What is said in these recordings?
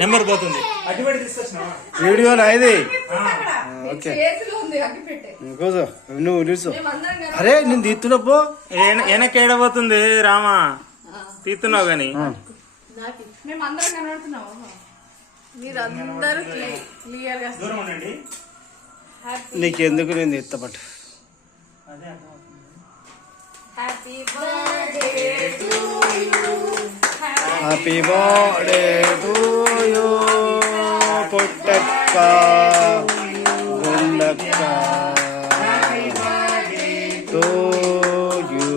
Number పోతుంది. వీడియోలో ఇది ఓకే కూర్చో నువ్వు నిలుచో. అరే నేను తీస్తున్నప్పు వెనక్కి ఏడబోతుంది రామా తీస్తున్నావు గాని దూరం ఉండండి. నీకెందుకు నేను తీస్తా పట్టు. Happy birthday to you happy birthday to you పుట్టక్క గుండక్క to you.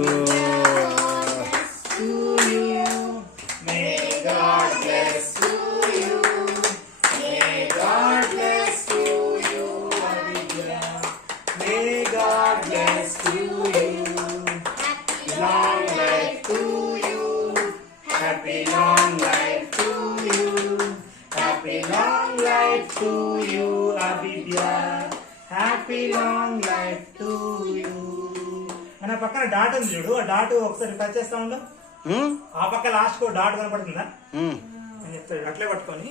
Happy long life to you. Happy long life to you, Abhidya. Happy long life to you. మన పక్కన డాట్ ఉంది చూడు, ఆ డాట్ ఒకసారి టచ్ చేస్తా ఉండు. ఆ పక్క లాస్ట్ కో డాట్ కనపడుతుందా అని చెప్తాడు. అట్లే పట్టుకొని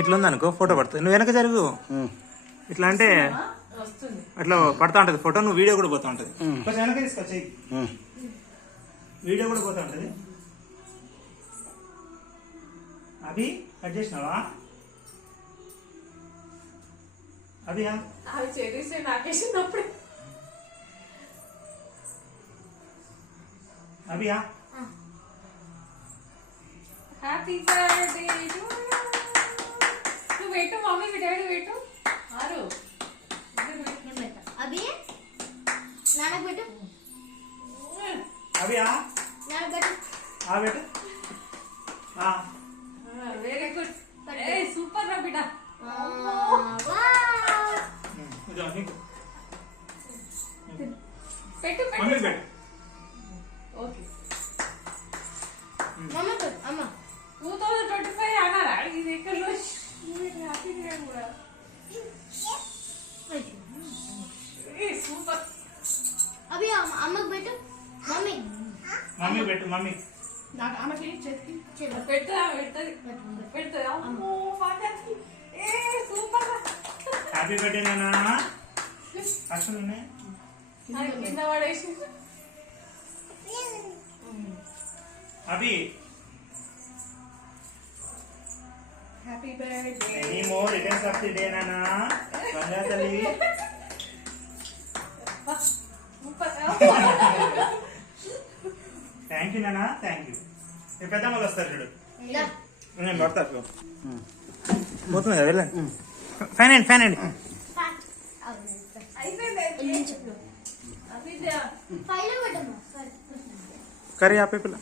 ఇట్లా ఉంది అనుకో ఫోటో పడుతుంది. నువ్వు వెనక జరుగు. ఇట్లా అంటే అట్లా పడతా ఉంటది ఫోటో. నువ్వు వీడియో కూడా పోతా ఉంటది. కొంచెం వెనక తీసుకొచ్చి వీడియో కూడా పోతా ఉంటది. అభి కట్ చేసినావా? అభి అభియా హ్యాపీ బర్త్డే నువ్వు పెట్టు మమ్మీ డాడీ పెట్టు ఆరు అభి నాన్నకు పెట్టు. అభియా నాన్న పెట్టు. ఆ పెట్టు. Very good. ఏ సూపర్ రా బిడ్డ. పెట్టు మమ్మీ పెట్టు. పెట్టు. ఓకే మమ్మ పెట్టు. అమ్మ 2025 అన్నారా ఇది ఎక్కడ హ్యాపీ కూడా సూపర్. అభి అమ్మకు పెట్టు. మమ్మీ మమ్మీ పెట్టు. మమ్మీ నాకు ఆమెకి చేతికి పెట్టా పెడుతుంది పెడుతుంది. అమ్మో ఫాంటాస్టిక్. ఏ సూపర్. హ్యాపీ బర్త్డే నాన్న. అసలు కింద పడేసి Abhi happy birthday. Any more returns of the day నాన్న. బంగా తల్లి. థ్యాంక్ యూ నాన్న. Thank you. పెద్దమ్మలు వస్తారు చూడు. నేను పడతా పోతుంది కదా వెళ్ళండి. ఫ్యాన్ అండి ఫ్యాన్ అండి. అయిపోయింది. ఫైల్ పెట్టమ్మా. కర్రీ ఆపే పిల్ల.